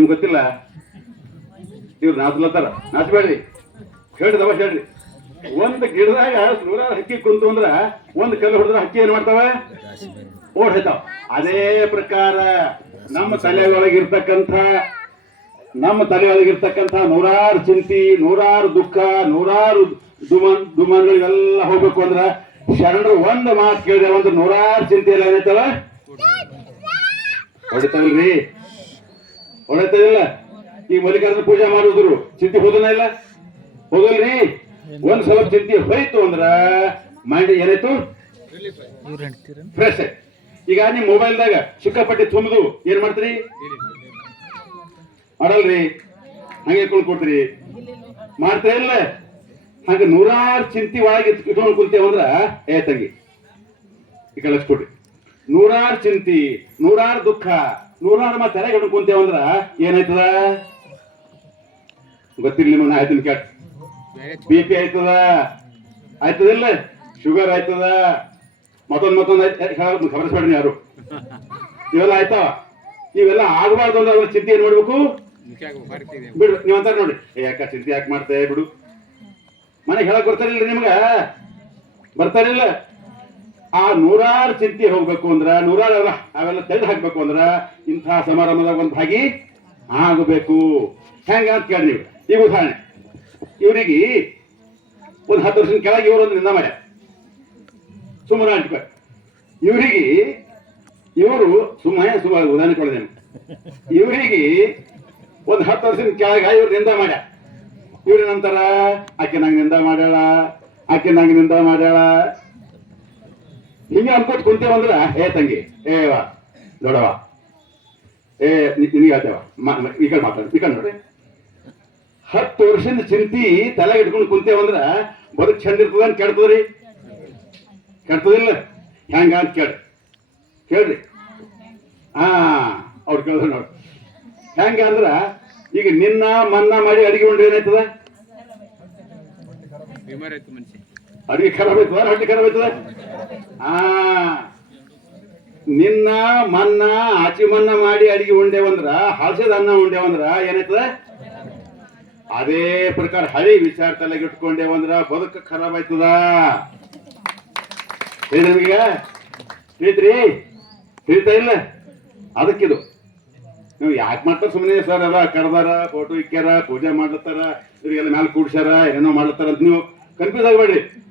ನಿಮ್ಗೆ ಗೊತ್ತಿಲ್ಲ? ಇವ್ರು ನಾಚ್ಲತ್ತಾರ ನಾಚ್ಬೇಡ್ರಿ ಹೇಳ್ರಿ ದವ ಹೇಳ್ರಿ. ಒಂದು ಗಿಡದಾಗ ನೂರಾರು ಹಕ್ಕಿ ಕುಂತು ಅಂದ್ರ ಒಂದು ಕಲ್ಲು ಹೊಡೆದ್ರ ಹಕ್ಕಿ ಏನ್ ಮಾಡ್ತಾವ? ಓಡ್ ಹೋಯ್ತಾವ. ಅದೇ ಪ್ರಕಾರ ನಮ್ಮ ತಲೆಯೊಳಗಿರ್ತಕ್ಕಂಥ ನಮ್ಮ ತಲೆಯೊಳಗಿರ್ತಕ್ಕಂಥ ನೂರಾರು ಚಿಂತಿ, ನೂರಾರು ದುಃಖ, ನೂರಾರು ದುಮನ್, ದುಮನ್ಗಳಿಗೆಲ್ಲ ಹೋಗ್ಬೇಕು ಅಂದ್ರ ಶರಣರು ಒಂದ್ ಮಾತು ಕೇಳಿದ್ರೆ ಒಂದು ನೂರಾರು ಚಿಂತೆ ಎಲ್ಲ ಏನೈತವ ಹೊಡಿತಾವಲ್ರಿ. ಹೊಡಿತದಿಲ್ಲ ಈ ಮಲ್ಲಿಕಾರ್ಜುನ ಪೂಜೆ ಮಾಡುದ್ರು. ಚಿಂತೆ ಹೋದನ ಇಲ್ಲ? ಹೋಗಲ್ರಿ. ಒಂದ್ ಸ್ವಲ್ಪ ಚಿಂತೆ ಹೋಯ್ತು ಅಂದ್ರ ಮೈಂಡ್ ಏನಾಯ್ತು? ಫ್ರೆಶ್ ಈಗ ನಿಮ್ ಮೊಬೈಲ್ದಾಗ ಸಿಕ್ಕಾಪಟ್ಟಿ ತುಂಬುದು, ಏನ್ ಮಾಡ್ತೀರಿ? ಮಾಡಲ್ರಿ. ಹಂಗೆ ಕೊಡ್ತೀರಿ ಮಾಡ್ತಾ ಇಲ್ಲ? ಹಂಗ ನೂರಾರು ಚಿಂತಿ ಒಳಗೆ ಇಟ್ಕೊಂಡು ಕುಂತೇವಂದ್ರ ಏ ತಂಗಿ ಕಳಿಸ್ಕೊಡ್ರಿ ನೂರಾರು ಚಿಂತಿ, ನೂರಾರು ದುಃಖ. ನೂರಾರು ಮತ್ತೆ ತಲೆಗೆ ಹಿಡ್ಕೊಂಡು ಕುಂತೇವಂದ್ರ ಏನಾಯ್ತದ? ಗೊತ್ತಿಲ್ಲ ನಿಮಗೆ ಆಯ್ತು ಕೆಟ್ಟ ಬಿ ಪಿ ಆಯ್ತದ? ಆಯ್ತದಿಲ್ಲ ಶುಗರ್ ಆಯ್ತದ? ಮತ್ತೊಂದ್ ಮತ್ತೊಂದ್ ಖಬರಿಸ್ಬೇಡ್ರಿ ಯಾರು? ಇವೆಲ್ಲ ಆಯ್ತಾ? ಇವೆಲ್ಲ ಆಗಬಾರ್ದು ಅಂದ್ರೆ ಅದ್ರ ಚಿಂತೆ ಏನ್ ಮಾಡ್ಬೇಕು? ಬಿಡು ನೀವ್ ಅಂತಾರ ನೋಡಿ. ಯಾಕ ಚಿಂತೆ ಯಾಕೆ ಮಾಡ್ತೇ ಬಿಡು. ಮನೆಗೆ ಹೇಳಕ್ ಬರ್ತಾರಿಲ್ರಿ ನಿಮ್ಗ? ಬರ್ತಾರಿಲ್ಲ. ಆ ನೂರಾರು ಚಿಂತೆ ಹೋಗ್ಬೇಕು ಅಂದ್ರ, ನೂರಾರು ಅವೆಲ್ಲ ಅವೆಲ್ಲ ತೆಗೆದು ಹಾಕ್ಬೇಕು ಅಂದ್ರ ಇಂಥ ಸಮಾರಂಭದಾಗ ಒಂದು ಭಾಗಿ ಆಗಬೇಕು. ಹೆಂಗ ಅಂತ ಕೇಳಿ ನೀವು. ಈಗ ಉದಾಹರಣೆ. ಇವರಿಗೆ ಒಂದು ಹತ್ತು ವರ್ಷದ ಕೆಳಗೆ ಇವರು ನಿಂದ ಮಾಡ್ಯಾರ ಸುಮ್ಮನೆ ಅಂಟ್ಬೇಕು ಇವರಿಗೆ ಇವರು ಸುಮ್ಮನೆ ಸುಮಾರು ಉದಾಹರಣೆ ಕೊಡದೇನು ಇವರಿಗೆ ಒಂದು ಹತ್ತು ವರ್ಷದ ಕೆಳಗೆ ಇವ್ರು ನಿಂದ ಮಾಡ್ಯಾರ ಇವ್ರ ನಂತರ, ಆಕೆ ನಂಗೆ ನಿಂದ ಮಾಡ್ಯಾಳ, ಆಕೆ ನಂಗೆ ನಿಂದ ಮಾಡ್ಯಾಳ ಹಿಂಗೆ ಅನ್ಕೋತ ಕುಂತೇವಂದ್ರ ಏ ತಂಗಿ, ಏ ವಾ ದೊಡವ ಏ ನಿನಗೆ ಹೇಳ್ತೇವ ಈ ಕಡೆ ಮಾತಾಡ, ಈ ಕಡೆ ನೋಡಿ. ಹತ್ತು ವರ್ಷದ ಚಿಂತಿ ತಲೆ ಇಟ್ಕೊಂಡು ಕುಂತೇವಂದ್ರ ಬದುಕ್ ಚಂದ ಇರ್ತದ ಅಂತ ಕೇಳ್ತದ್ರಿ ಕೆಡ್ತದಿಲ್ಲ? ಹೆಂಗ ಅಂತ ಕೇಳ್ರಿ. ಕೇಳ್ರಿ. ಹಾ, ಅವ್ರು ಕೇಳಿದ್ರು ನೋಡಿ. ಹೆಂಗ ಅಂದ್ರ, ಈಗ ನಿನ್ನ ಮನ್ನ ಮಾಡಿ ಅಡಿಗೆ ಉಂಡ್ರೆ ಏನಾಯ್ತದ? ಅಡಿಗೆ ಖರಾಬ್ ಆಯ್ತದ? ಹೊಟ್ಟೆ ಖರಾಬ್ ಆಯ್ತದ? ಆ, ನಿನ್ನ ಮನ್ನ ಆಚಿ ಮನ್ನ ಮಾಡಿ ಅಡಿಗೆ ಉಂಡೇವಂದ್ರ ಹಳಸದ ಅನ್ನ ಉಂಡೇವಂದ್ರ ಏನಾಯ್ತದ? ಅದೇ ಪ್ರಕಾರ ಹಳಿ ವಿಚಾರ ತಲೆಗೆ ಇಟ್ಕೊಂಡೇವಂದ್ರ ಬದುಕ ಖರಾಬ್ ಆಯ್ತದ. ನಿಮಗೆ ತಿಳಿತ್ರಿ ತಿಳಿತಾ ಇಲ್ಲ? ಅದಕ್ಕಿದು. ನೀವು ಯಾಕೆ ಮಾಡ್ತಾರ ಸುಮ್ಮನೆ ಸರ್ ಅಲ್ಲ ಕರೆದಾರ ಫೋಟೋ ಇಕ್ಕ್ಯಾರ, ಪೂಜೆ ಮಾಡ್ಲತ್ತಾರ, ಇವ್ರಿಗೆಲ್ಲ ಮ್ಯಾಲ ಕೂಡ್ಸ್ಯಾರ, ಏನೇನೋ ಮಾಡ್ಲತ್ತಾರ ಅಂತ ನೀವು ಕನ್ಫ್ಯೂಸ್ ಆಗಬೇಡ್ರಿ.